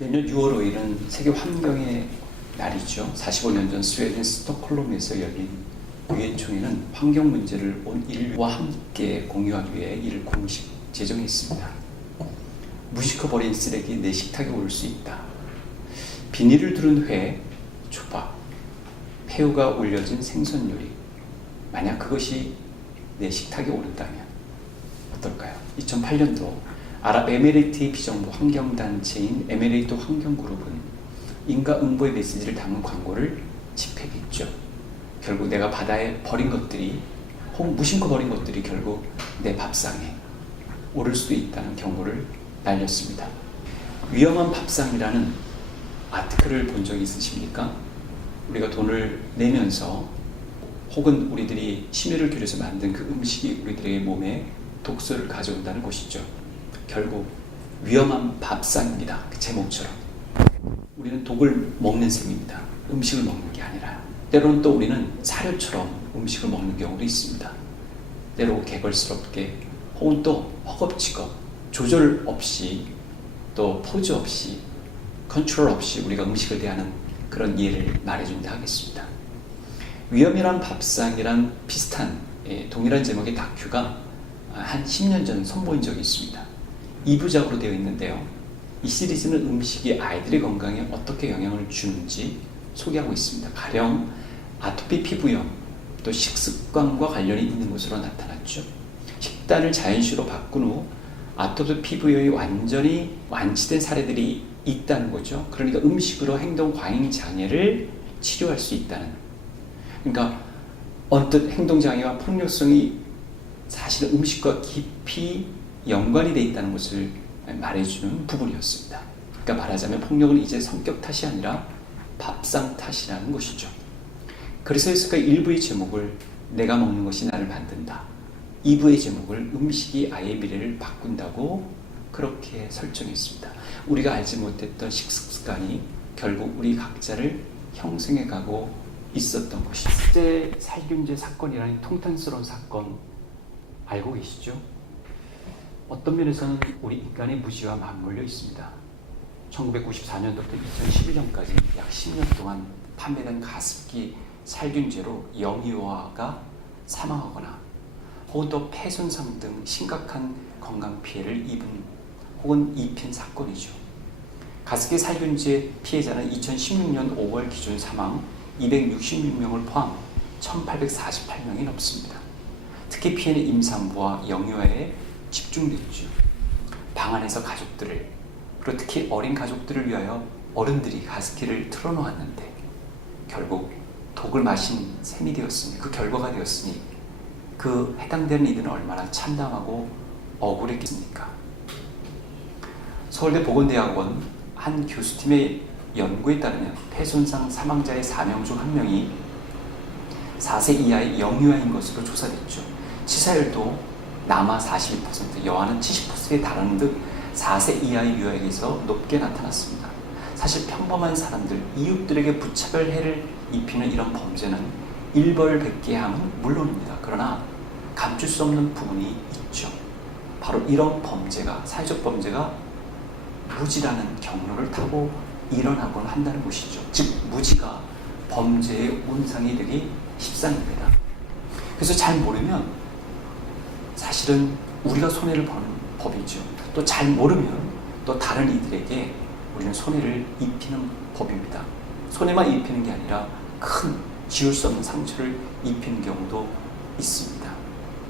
내년 6월 5일은 세계 환경의 날이죠. 45년 전 스웨덴 스톡홀름에서 열린 유엔총회는 환경 문제를 온 인류와 함께 공유하기 위해 이를 공식 제정했습니다. 무심코 버린 쓰레기 내 식탁에 오를 수 있다. 비닐을 두른 회, 초밥, 폐유가 올려진 생선 요리. 만약 그것이 내 식탁에 오른다면 어떨까요? 2008년도 아랍에미리트 비정부 환경단체인 에미레이트 환경그룹은 인과응보의 메시지를 담은 광고를 집행했죠. 결국 내가 바다에 버린 것들이 혹은 무심코 버린 것들이 결국 내 밥상에 오를 수도 있다는 경고를 날렸습니다. 위험한 밥상이라는 아티클을 본 적이 있으십니까? 우리가 돈을 내면서 혹은 우리들이 심혈을 기울여서 만든 그 음식이 우리들의 몸에 독소를 가져온다는 것이죠. 결국 위험한 밥상입니다. 그 제목처럼 우리는 독을 먹는 셈입니다. 음식을 먹는 게 아니라. 때로는 또 우리는 사료처럼 음식을 먹는 경우도 있습니다. 때로 개걸스럽게 혹은 또 허겁지겁 조절 없이 또 포즈 없이 컨트롤 없이 우리가 음식을 대하는 그런 예를 말해준다 하겠습니다. 위험이란 밥상이란 비슷한 동일한 제목의 다큐가 한 10년 전 선보인 적이 있습니다. 2부작으로 되어 있는데요. 이 시리즈는 음식이 아이들의 건강에 어떻게 영향을 주는지 소개하고 있습니다. 가령 아토피 피부염, 또 식습관과 관련이 있는 것으로 나타났죠. 식단을 자연식으로 바꾼 후 아토피 피부염이 완전히 완치된 사례들이 있다는 거죠. 그러니까 음식으로 행동 과잉 장애를 치료할 수 있다는. 그러니까 언뜻 행동 장애와 폭력성이 사실은 음식과 깊이 연관이 되어 있다는 것을 말해주는 부분이었습니다. 그러니까 말하자면 폭력은 이제 성격 탓이 아니라 밥상 탓이라는 것이죠. 그래서 1부의 제목을 내가 먹는 것이 나를 만든다. 2부의 제목을 음식이 아이의 미래를 바꾼다고 그렇게 설정했습니다. 우리가 알지 못했던 식습관이 결국 우리 각자를 형성해가고 있었던 것이죠. 실제 살균제 사건이라는 통탄스러운 사건 알고 계시죠? 어떤 면에서는 우리 인간의 무지와 맞물려 있습니다. 1994년도부터 2011년까지 약 10년 동안 판매된 가습기 살균제로 영유아가 사망하거나 혹은 또 폐손상 등 심각한 건강 피해를 혹은 입힌 사건이죠. 가습기 살균제 피해자는 2016년 5월 기준 사망 266명을 포함 1848명이 넘습니다. 특히 피해는 임산부와 영유아에 집중됐죠. 방 안에서 가족들을, 그리고 특히 어린 가족들을 위하여 어른들이 가습기를 틀어놓았는데 결국 독을 마신 셈이 되었으니, 그 결과가 되었으니 그 해당되는 이들은 얼마나 참담하고 억울했겠습니까? 서울대 보건대학원 한 교수팀의 연구에 따르면 폐손상 사망자의 4명 중 1명이 4세 이하의 영유아인 것으로 조사됐죠. 치사율도 남아 42%, 여아는 70%에 달하는 듯 4세 이하의 유아에게서 높게 나타났습니다. 사실 평범한 사람들, 이웃들에게 무차별 해를 입히는 이런 범죄는 일벌백계함은 물론입니다. 그러나 감출 수 없는 부분이 있죠. 바로 이런 범죄가, 사회적 범죄가 무지라는 경로를 타고 일어나곤 한다는 것이죠. 즉 무지가 범죄의 온상이 되기 십상입니다. 그래서 잘 모르면 사실은 우리가 손해를 보는 법이죠. 또 잘 모르면 또 다른 이들에게 우리는 손해를 입히는 법입니다. 손해만 입히는 게 아니라 큰 지울 수 없는 상처를 입히는 경우도 있습니다.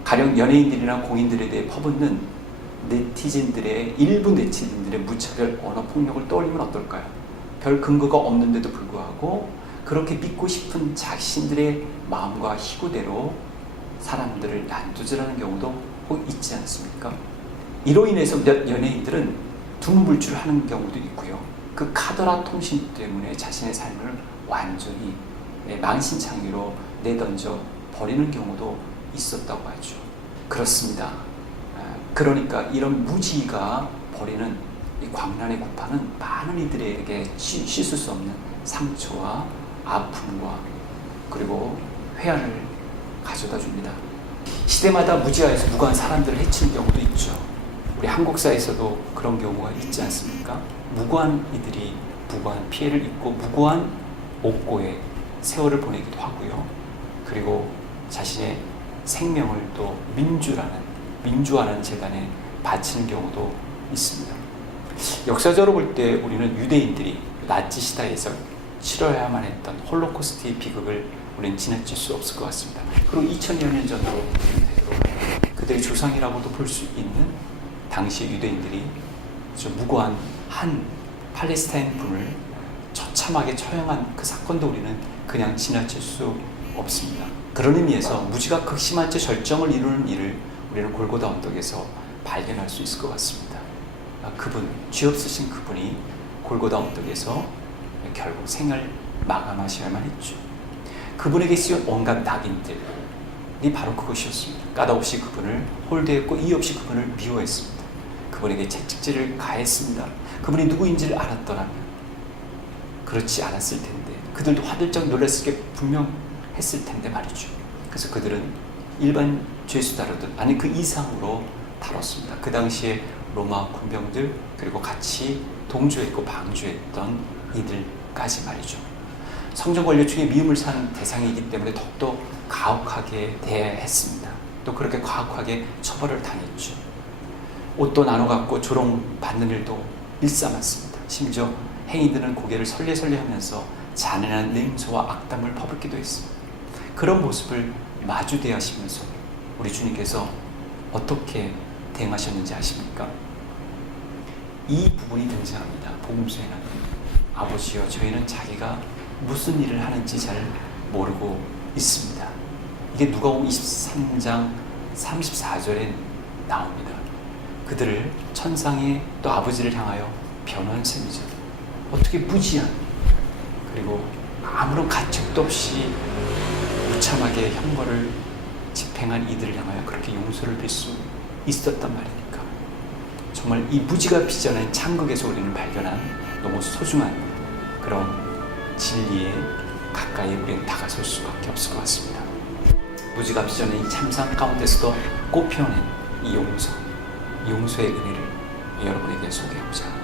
가령 연예인들이나 공인들에 대해 퍼붓는 일부 네티즌들의 무차별 언어 폭력을 떠올리면 어떨까요? 별 근거가 없는데도 불구하고 그렇게 믿고 싶은 자신들의 마음과 희구대로 사람들을 난두질하는 경우도 혹 있지 않습니까? 이로 인해서 몇 연예인들은 두문불출하는 경우도 있고요. 그 카더라 통신 때문에 자신의 삶을 완전히 망신창기로 내던져 버리는 경우도 있었다고 하죠. 그렇습니다. 그러니까 이런 무지가 벌이는 이 광란의 구파는 많은 이들에게 씻을 수 없는 상처와 아픔과 그리고 회한을 가져다 줍니다. 시대마다 무지하에서 무고한 사람들을 해치는 경우도 있죠. 우리 한국사에서도 그런 경우가 있지 않습니까? 무고한 이들이 무고한 피해를 입고 무고한 옥고에 세월을 보내기도 하고요. 그리고 자신의 생명을 또 민주화라는 재단에 바치는 경우도 있습니다. 역사적으로 볼 때 우리는 유대인들이 나치 시대에서 치러야만 했던 홀로코스트의 비극을 우리는 지나칠 수 없을 것 같습니다. 그리고 2000여 년 전으로 되도록 그들의 조상이라고도 볼 수 있는 당시의 유대인들이 무고한 한 팔레스타인 분을 처참하게 처형한 그 사건도 우리는 그냥 지나칠 수 없습니다. 그런 의미에서 무지가 극심한 채 절정을 이루는 일을 우리는 골고다 언덕에서 발견할 수 있을 것 같습니다. 그분, 죄 없으신 그분이 골고다 언덕에서 결국 생을 마감하셔야만 했죠. 그분에게 씌운 온갖 낙인들이 바로 그것이었습니다. 까닭없이 그분을 홀대했고 이유 없이 그분을 미워했습니다. 그분에게 채찍질을 가했습니다. 그분이 누구인지를 알았더라면 그렇지 않았을 텐데, 그들도 화들짝 놀랐을 게 분명했을 텐데 말이죠. 그래서 그들은 일반 죄수 다루듯 아니 그 이상으로 다뤘습니다. 그 당시에 로마 군병들 그리고 같이 동조했고 방조했던 이들까지 말이죠. 성전 관료층의 미움을 사는 대상이기 때문에 더욱더 가혹하게 대했습니다. 또 그렇게 가혹하게 처벌을 당했죠. 옷도 나눠 갖고 조롱받는 일도 일삼았습니다. 심지어 행위들은 고개를 설레설레하면서 잔인한 냉소와 악담을 퍼붓기도 했습니다. 그런 모습을 마주 대하시면서 우리 주님께서 어떻게 대응하셨는지 아십니까? 이 부분이 등장합니다. 복음서에는 아버지여 저희는 자기가 무슨 일을 하는지 잘 모르고 있습니다. 이게 누가복음 23장 34절에 나옵니다. 그들을 천상의 또 아버지를 향하여 변호한 셈이죠. 어떻게 무지한 그리고 아무런 가책도 없이 무참하게 형벌을 집행한 이들을 향하여 그렇게 용서를 빌 수 있었단 말입니까? 정말 이 무지가 빚어낸 창극에서 우리는 발견한 너무 소중한 그런 진리에 가까이 우리는 다가설 수밖에 없을 것 같습니다. 무지가 빚어낸 이 참상 가운데서도 꽃피어낸 이 용서의 은혜를 여러분에게 소개하고자 합니다.